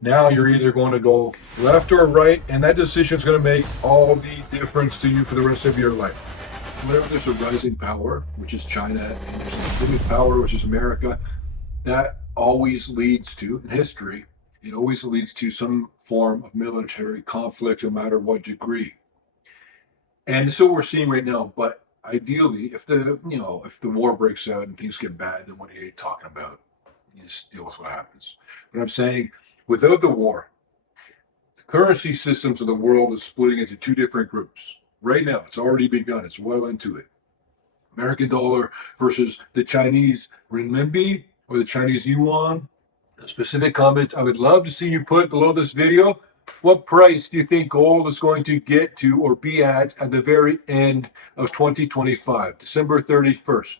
Now you're either going to go left or right, and that decision is going to make all the difference to you for the rest of your life. Whenever there's a rising power, which is China, and there's a limited power, which is America, that always leads to, in history, it always leads to some form of military conflict, no matter what degree. And so we're seeing right now. But ideally, if the war breaks out and things get bad, then what are you talking about? You just deal with what happens. But I'm saying, without the war, the currency systems of the world is splitting into two different groups. Right now, it's already begun. It's well into it. American dollar versus the Chinese renminbi or the Chinese yuan. A specific comment I would love to see you put below this video. What price do you think gold is going to get to or be at the very end of 2025, December 31st?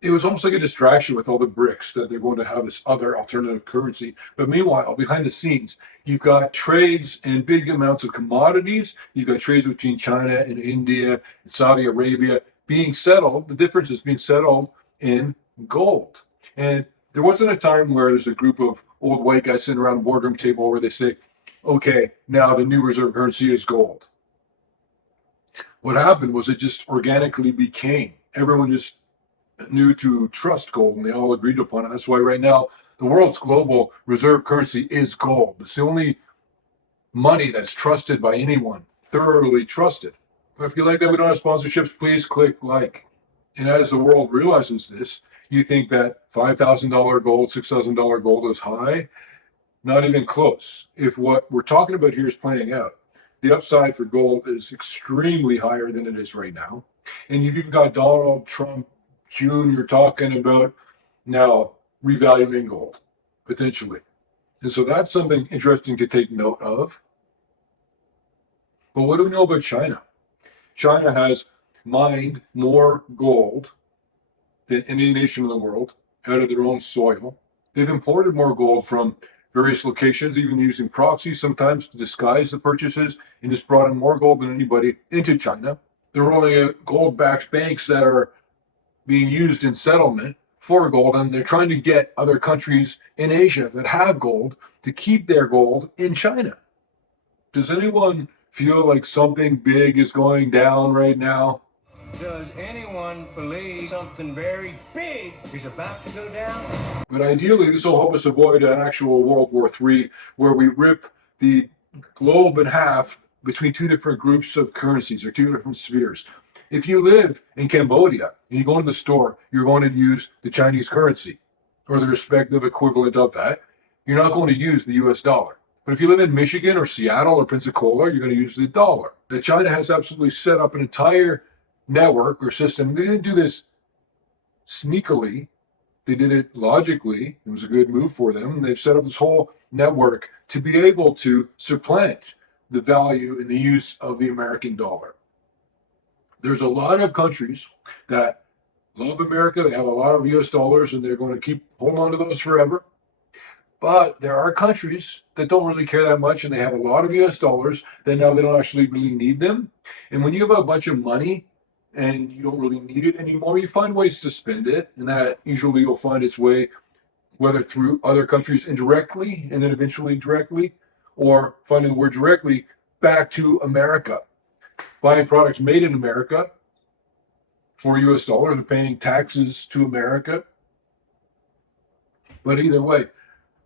It was almost like a distraction with all the BRICS that they're going to have this other alternative currency. But meanwhile, behind the scenes, you've got trades and big amounts of commodities. You've got trades between China and India and Saudi Arabia being settled. The difference is being settled in gold. And there wasn't a time where there's a group of old white guys sitting around a boardroom table where they say, okay, now the new reserve currency is gold. What happened was it just organically became. Everyone just knew to trust gold, and they all agreed upon it. That's why right now the world's global reserve currency is gold. It's the only money that's trusted by anyone, thoroughly trusted. But if you like that we don't have sponsorships, please click like. And as the world realizes this, you think that $5,000 gold, $6,000 gold is high? Not even close. If what we're talking about here is playing out, the upside for gold is extremely higher than it is right now. And you've even got Donald Trump Jr. talking about now revaluing gold, potentially. And so that's something interesting to take note of. But what do we know about China? China has mined more gold than any nation in the world out of their own soil. They've imported more gold from various locations, even using proxies sometimes to disguise the purchases, and just brought in more gold than anybody into China. They're rolling out gold-backed banks that are being used in settlement for gold, and they're trying to get other countries in Asia that have gold to keep their gold in China. Does anyone feel like something big is going down right now? Does anyone believe something very big is about to go down? But ideally, this will help us avoid an actual World War III, where we rip the globe in half between two different groups of currencies or two different spheres. If you live in Cambodia and you go into the store, you're going to use the Chinese currency or the respective equivalent of that. You're not going to use the US dollar. But if you live in Michigan or Seattle or Pensacola, you're going to use the dollar. China has absolutely set up an entire network or system. They didn't do this sneakily. They did it logically. It was a good move for them. They've set up this whole network to be able to supplant the value and the use of the American dollar. There's a lot of countries that love America. They have a lot of US dollars and they're going to keep holding on to those forever. But there are countries that don't really care that much and they have a lot of US dollars that now they don't actually really need them. And when you have a bunch of money and you don't really need it anymore, you find ways to spend it. And that usually will find its way, whether through other countries indirectly and then eventually directly, or finding the word directly back to America. Buying products made in America for US dollars and paying taxes to America. But either way,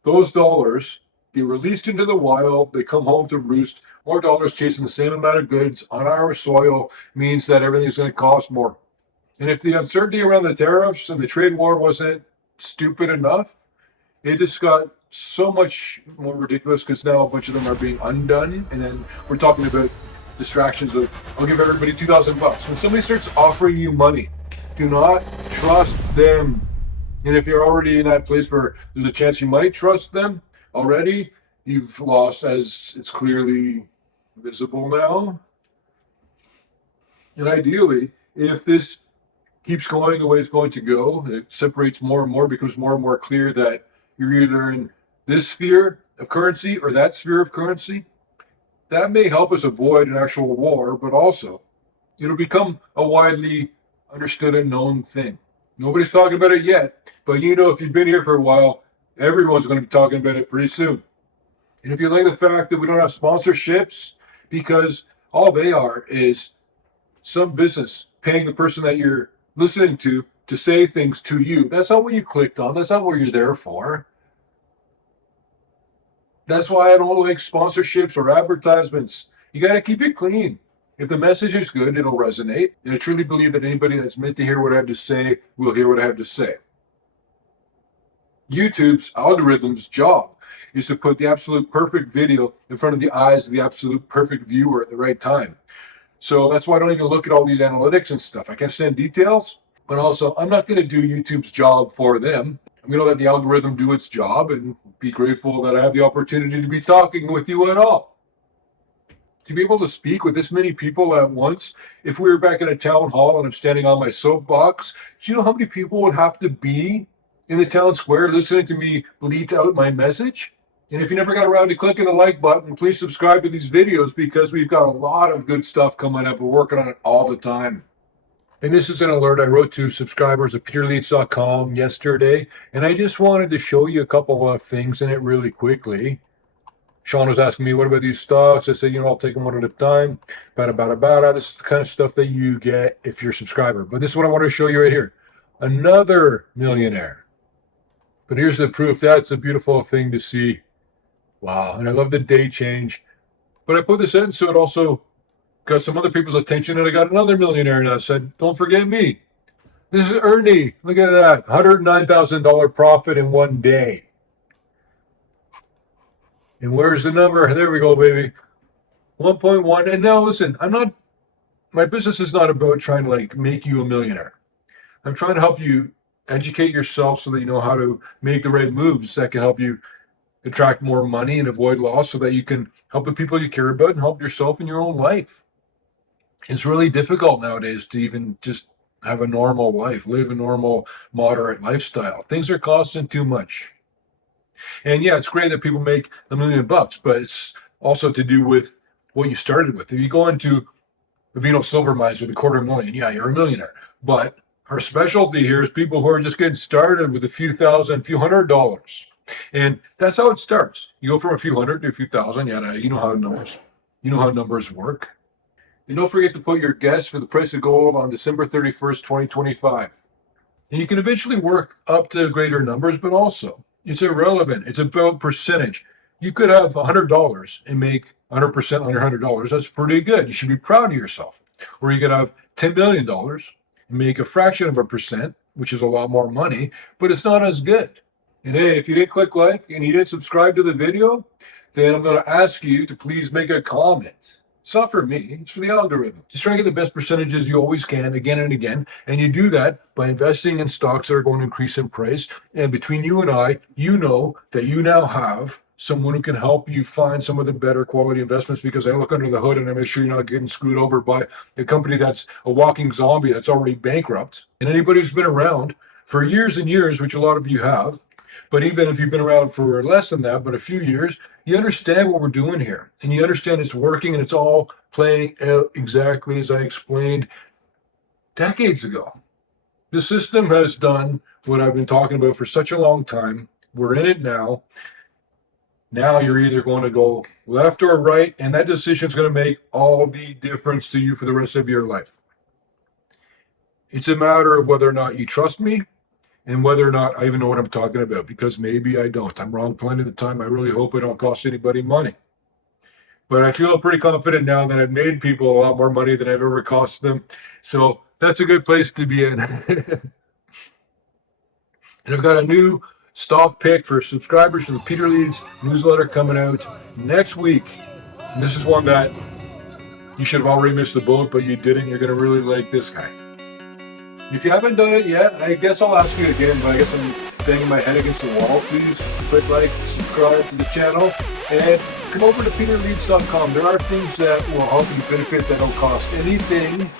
those dollars get released into the wild, they come home to roost. More dollars chasing the same amount of goods on our soil means that everything's going to cost more. And if the uncertainty around the tariffs and the trade war wasn't stupid enough, it just got so much more ridiculous because now a bunch of them are being undone. And then we're talking about distractions of, I'll give everybody $2,000. When somebody starts offering you money, do not trust them. And if you're already in that place where there's a chance you might trust them already, you've lost, as it's clearly visible now. And ideally, if this keeps going the way it's going to go, it separates more and more, becomes more and more clear that you're either in this sphere of currency or that sphere of currency. That may help us avoid an actual war, but also it'll become a widely understood and known thing. Nobody's talking about it yet, but if you've been here for a while, everyone's going to be talking about it pretty soon. And if you like the fact that we don't have sponsorships, because all they are is some business paying the person that you're listening to say things to you. That's not what you clicked on. That's not what you're there for. That's why I don't like sponsorships or advertisements. You got to keep it clean. If the message is good, it'll resonate. And I truly believe that anybody that's meant to hear what I have to say will hear what I have to say. YouTube's algorithm's job is to put the absolute perfect video in front of the eyes of the absolute perfect viewer at the right time. So that's why I don't even look at all these analytics and stuff. I can send details, but also I'm not going to do YouTube's job for them. I'm going to let the algorithm do its job and be grateful that I have the opportunity to be talking with you at all. To be able to speak with this many people at once, if we were back in a town hall and I'm standing on my soapbox, do you know how many people would have to be in the town square listening to me bleat out my message? And if you never got around to clicking the like button, please subscribe to these videos because we've got a lot of good stuff coming up. We're working on it all the time. And this is an alert I wrote to subscribers at peterleeds.com yesterday. And I just wanted to show you a couple of things in it really quickly. Sean was asking me, what about these stocks? I said, I'll take them one at a time. Bada. This is the kind of stuff that you get if you're a subscriber. But this is what I want to show you right here. Another millionaire. But here's the proof. That's a beautiful thing to see. Wow. And I love the day change. But I put this in so it also got some other people's attention, and I got another millionaire, and I said, don't forget me. This is Ernie. Look at that. $109,000 profit in one day. And where's the number? There we go, baby. 1.1. And now listen, my business is not about trying to make you a millionaire. I'm trying to help you educate yourself so that you know how to make the right moves that can help you attract more money and avoid loss so that you can help the people you care about and help yourself in your own life. It's really difficult nowadays to even just have a normal life, live a normal, moderate lifestyle. Things are costing too much. And yeah, it's great that people make $1 million, but it's also to do with what you started with. If you go into the Vino Silver Mines with $250,000, yeah, you're a millionaire. But our specialty here is people who are just getting started with a few thousand, few $100s. And that's how it starts. You go from a few hundred to a few thousand. Yeah, you know how numbers work. And don't forget to put your guess for the price of gold on December 31st, 2025. And you can eventually work up to greater numbers, but also it's irrelevant. It's about percentage. You could have $100 and make 100% on your $100. That's pretty good. You should be proud of yourself. Or you could have $10 million and make a fraction of a percent, which is a lot more money, but it's not as good. And hey, if you didn't click like and you didn't subscribe to the video, then I'm going to ask you to please make a comment. It's not for me, it's for the algorithm. Just try to get the best percentages you always can, again and again. And you do that by investing in stocks that are going to increase in price. And between you and I, you know that you now have someone who can help you find some of the better quality investments, because I look under the hood and I make sure you're not getting screwed over by a company that's a walking zombie that's already bankrupt. And anybody who's been around for years and years, which a lot of you have, but even if you've been around for less than that, but a few years, you understand what we're doing here. And you understand it's working and it's all playing out exactly as I explained decades ago. The system has done what I've been talking about for such a long time. We're in it now. Now you're either going to go left or right, and that decision is going to make all the difference to you for the rest of your life. It's a matter of whether or not you trust me, and whether or not I even know what I'm talking about, because maybe I don't. I'm wrong plenty of the time. I really hope I don't cost anybody money. But I feel pretty confident now that I've made people a lot more money than I've ever cost them. So that's a good place to be in. And I've got a new stock pick for subscribers to the Peter Leeds newsletter coming out next week. And this is one that you should have already missed the boat, but you didn't. You're going to really like this guy. If you haven't done it yet, I guess I'll ask you again, but I guess I'm banging my head against the wall. Please click like, subscribe to the channel, and come over to peterleeds.com. There are things that will help you benefit that don't cost anything.